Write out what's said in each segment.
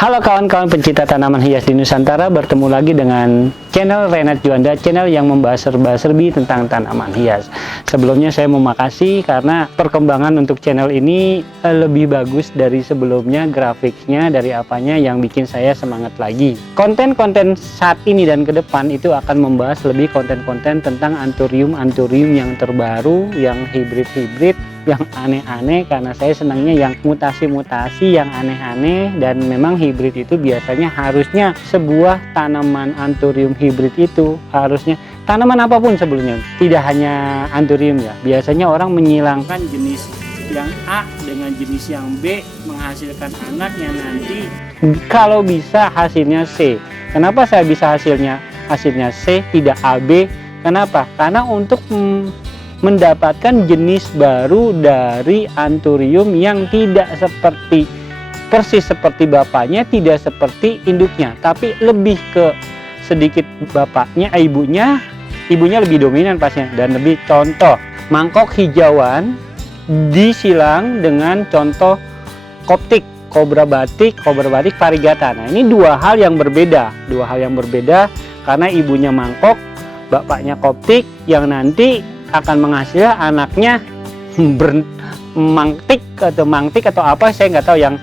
Halo kawan-kawan pencinta tanaman hias di Nusantara, bertemu lagi dengan channel Renat Juanda, channel yang membahas serba-serbi tentang tanaman hias. Sebelumnya saya mau makasih karena perkembangan untuk channel ini lebih bagus dari sebelumnya, grafiknya dari apanya yang bikin saya semangat lagi. Konten-konten saat ini dan ke depan itu akan membahas lebih konten-konten tentang anthurium yang terbaru, yang hibrid-hibrid, yang aneh-aneh, karena saya senangnya yang mutasi-mutasi yang aneh-aneh. Dan memang hibrid itu biasanya harusnya sebuah tanaman anthurium hibrid itu harusnya tanaman apapun sebelumnya, tidak hanya anthurium ya. Biasanya orang menyilangkan jenis yang A dengan jenis yang B menghasilkan anak yang nanti kalau bisa hasilnya C. Kenapa saya bisa hasilnya C tidak AB? Kenapa? Karena untuk mendapatkan jenis baru dari anthurium yang tidak seperti persis seperti bapaknya, tidak seperti induknya, tapi lebih ke sedikit bapaknya, ibunya lebih dominan pasnya. Dan lebih contoh mangkok hijauan disilang dengan contoh koptik, kobra batik variegata. Nah, ini dua hal yang berbeda karena ibunya mangkok, bapaknya koptik, yang nanti akan menghasilkan anaknya mangtik atau apa, saya nggak tahu. Yang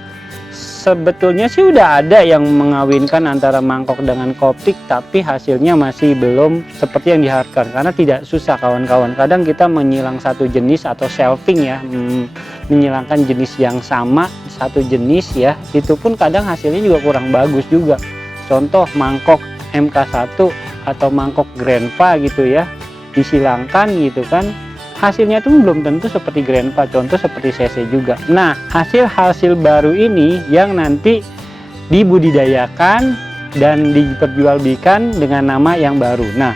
sebetulnya sih udah ada yang mengawinkan antara mangkok dengan koptik, tapi hasilnya masih belum seperti yang diharapkan. Karena tidak susah kawan-kawan, kadang kita menyilang satu jenis atau shelving ya, menyilangkan jenis yang sama satu jenis ya, itu pun kadang hasilnya juga kurang bagus juga. Contoh mangkok MK1 atau mangkok Grandpa gitu ya, disilangkan gitu kan, hasilnya tuh belum tentu seperti Grandpa, contoh seperti CC juga. Nah, hasil baru ini yang nanti dibudidayakan dan diperjualbelikan dengan nama yang baru. Nah,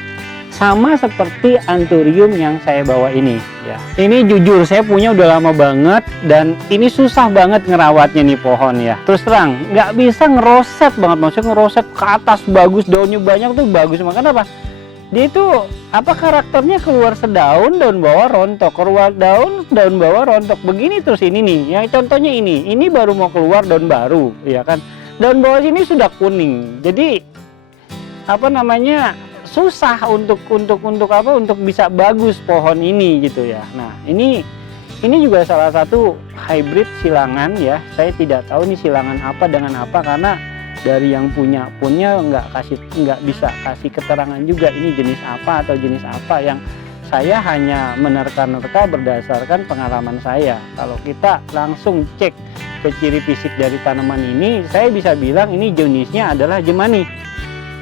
sama seperti anthurium yang saya bawa ini ya. Ini jujur saya punya udah lama banget dan ini susah banget ngerawatnya nih pohon ya. Terus terang nggak bisa ngeroset banget, maksudnya ngeroset ke atas bagus, daunnya banyak tuh bagus. Makanya apa? Dia itu karakternya keluar sedaun, daun bawah rontok, keluar daun bawah rontok, begini terus. Ini nih yang contohnya, ini baru mau keluar daun baru ya kan, daun bawah sini sudah kuning. Jadi susah untuk bisa bagus pohon ini gitu ya. Nah, ini juga salah satu hybrid silangan ya. Saya tidak tahu ini silangan apa dengan apa, karena dari yang punya nggak bisa kasih keterangan juga ini jenis apa atau jenis apa. Yang saya hanya menerka-nerka berdasarkan pengalaman saya. Kalau kita langsung cek ke ciri fisik dari tanaman ini, saya bisa bilang ini jenisnya adalah jemani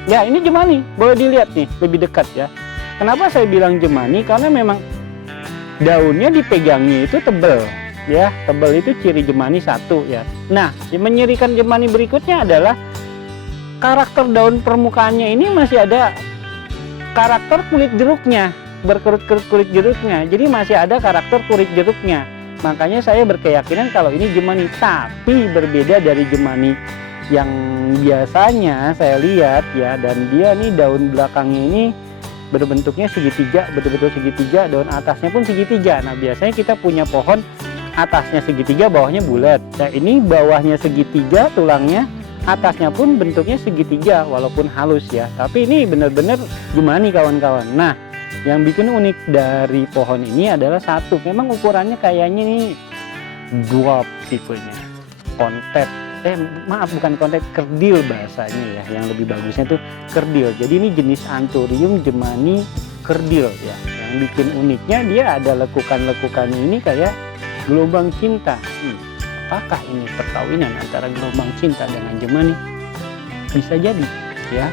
ya. Ini jemani, boleh dilihat nih lebih dekat ya. Kenapa saya bilang jemani? Karena memang daunnya dipegangnya itu tebel ya, tebel itu ciri jemani satu ya. Nah, yang menyirikan jemani berikutnya adalah karakter daun permukaannya ini masih ada karakter kulit jeruknya, berkerut-kerut kulit jeruknya. Jadi masih ada karakter kulit jeruknya. Makanya saya berkeyakinan kalau ini jemani, tapi berbeda dari jemani yang biasanya saya lihat ya. Dan dia nih daun belakangnya ini berbentuknya segitiga, betul-betul segitiga, daun atasnya pun segitiga. Nah, biasanya kita punya pohon atasnya segitiga, bawahnya bulat. Nah, ini bawahnya segitiga tulangnya, atasnya pun bentuknya segitiga walaupun halus ya. Tapi ini benar-benar jemani kawan-kawan. Nah, yang bikin unik dari pohon ini adalah satu, memang ukurannya kayaknya ini dwarf tipenya, bukan kontet, kerdil bahasanya ya. Yang lebih bagusnya tuh kerdil. Jadi ini jenis anthurium jemani kerdil ya. Yang bikin uniknya dia ada lekukan-lekukannya ini kayak gelombang cinta. Apakah ini perkawinan antara gelombang cinta dengan jemani? Bisa jadi ya,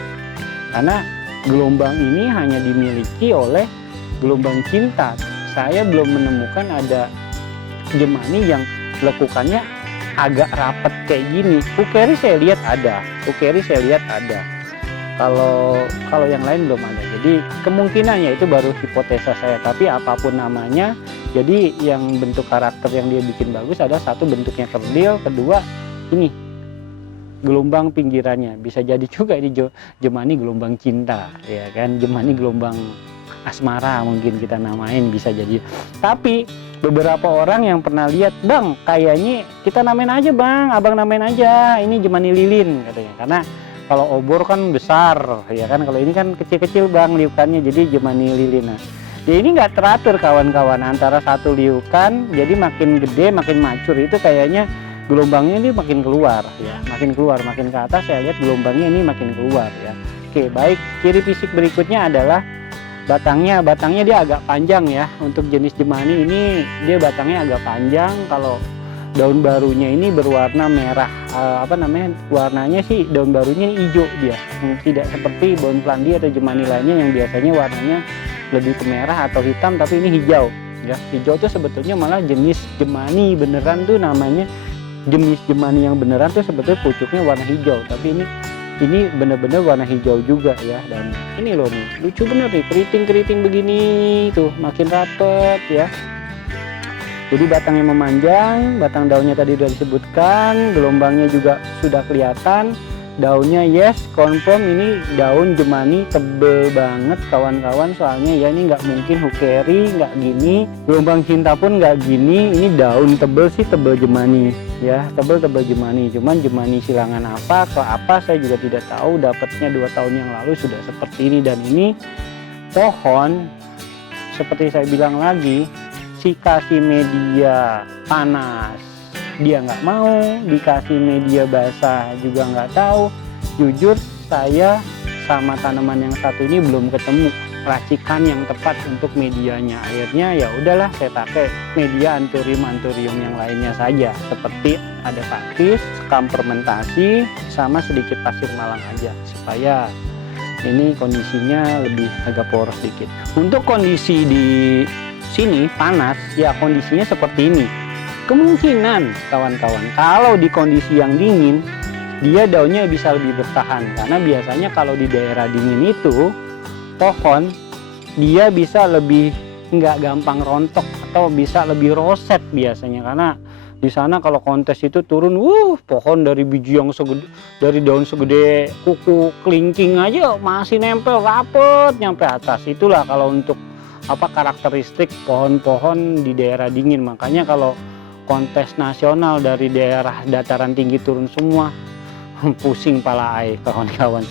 karena gelombang ini hanya dimiliki oleh gelombang cinta. Saya belum menemukan ada jemani yang lekukannya agak rapat kayak gini. Ukeri saya lihat ada, kalau yang lain belum ada. Jadi kemungkinannya itu baru hipotesa saya, tapi apapun namanya, jadi yang bentuk karakter yang dia bikin bagus ada satu, bentuknya kerdil, kedua ini gelombang pinggirannya. Bisa jadi juga ini jemani gelombang cinta ya kan, jemani gelombang asmara mungkin kita namain, bisa jadi. Tapi beberapa orang yang pernah lihat, bang kayaknya kita namain aja bang, abang namain aja ini jemani lilin katanya, karena kalau obor kan besar ya kan, kalau ini kan kecil-kecil bang liukannya, jadi jemani lilin. Nah, ya ini nggak teratur kawan-kawan antara satu liukan, jadi makin gede makin macur itu kayaknya gelombangnya ini makin keluar ya, makin keluar, makin ke atas saya lihat gelombangnya ini makin keluar ya. Oke, baik, ciri fisik berikutnya adalah batangnya dia agak panjang ya. Untuk jenis jemani ini dia batangnya agak panjang. Kalau daun barunya ini berwarna merah, warnanya sih daun barunya ini hijau dia, tidak seperti bonplandi atau jemani lainnya yang biasanya warnanya lebih ke merah atau hitam, tapi ini hijau ya. Hijau tuh sebetulnya malah jenis jemani beneran tuh namanya, jenis jemani yang beneran tuh sebetulnya pucuknya warna hijau, tapi ini bener-bener warna hijau juga ya. Dan ini loh nih, lucu bener nih, keriting-keriting begini tuh makin rapet ya. Jadi batangnya memanjang, batang daunnya tadi sudah disebutkan, gelombangnya juga sudah kelihatan. Daunnya yes, confirm ini daun jemani tebel banget kawan-kawan, soalnya ya ini nggak mungkin hukeri, nggak gini, gelombang cinta pun nggak gini. Ini daun tebel sih, tebel jemani ya, tebel jemani. Cuman jemani silangan apa ke apa saya juga tidak tahu, dapatnya 2 tahun yang lalu sudah seperti ini. Dan ini pohon seperti saya bilang lagi, si kasih media panas dia nggak mau, dikasih media basah juga nggak tahu. Jujur saya sama tanaman yang satu ini belum ketemu racikan yang tepat untuk medianya. Akhirnya ya udahlah, saya pakai media anthurium yang lainnya saja, seperti ada pakis, sekam fermentasi, sama sedikit pasir malang aja, supaya ini kondisinya lebih agak poros sedikit. Untuk kondisi di sini panas ya, kondisinya seperti ini. Kemungkinan kawan-kawan kalau di kondisi yang dingin dia daunnya bisa lebih bertahan, karena biasanya kalau di daerah dingin itu pohon dia bisa lebih nggak gampang rontok atau bisa lebih roset biasanya, karena di sana kalau kontes itu turun, pohon dari biji yang segede, dari daun segede kuku kelingking aja masih nempel rapet nyampe atas. Itulah kalau untuk karakteristik pohon-pohon di daerah dingin. Makanya kalau kontes nasional dari daerah dataran tinggi turun semua, pusing pala ai kawan-kawan.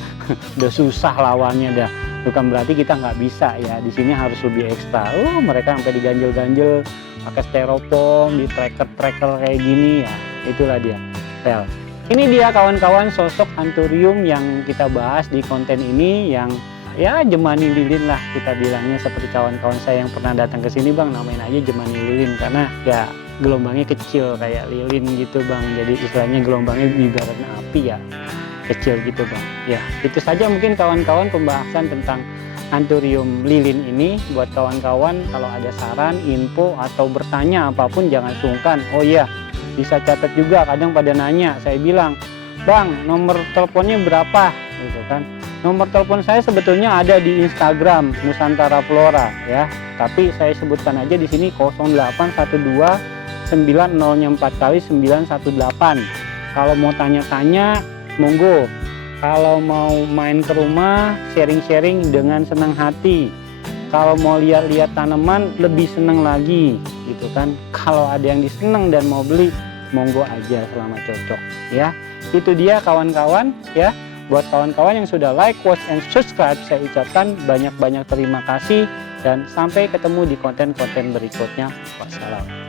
Udah susah lawannya dah. Bukan berarti kita nggak bisa ya, di sini harus lebih ekstra. Mereka sampai diganjel-ganjel pakai styrofoam, di tracker kayak gini ya. Itulah dia pel. Ini dia kawan-kawan sosok anthurium yang kita bahas di konten ini, yang ya jemani lilin lah kita bilangnya. Seperti kawan-kawan saya yang pernah datang ke sini, bang namain aja jemani lilin, karena ya gelombangnya kecil kayak lilin gitu bang. Jadi istilahnya gelombangnya ibaratnya api ya, kecil gitu bang. Ya itu saja mungkin kawan-kawan pembahasan tentang anthurium lilin ini. Buat kawan-kawan kalau ada saran, info atau bertanya apapun jangan sungkan. Oh iya, bisa catat juga, kadang pada nanya, saya bilang bang nomor teleponnya berapa gitu kan. Nomor telepon saya sebetulnya ada di Instagram Nusantara Flora ya, tapi saya sebutkan aja di sini 0812 90-nya 4 kali 918. Kalau mau tanya-tanya monggo, kalau mau main ke rumah sharing-sharing dengan senang hati, kalau mau lihat-lihat tanaman lebih senang lagi gitu kan. Kalau ada yang diseneng dan mau beli monggo aja selama cocok ya. Itu dia kawan-kawan ya. Buat kawan-kawan yang sudah like, watch, and subscribe, saya ucapkan banyak-banyak terima kasih dan sampai ketemu di konten-konten berikutnya. Wassalam.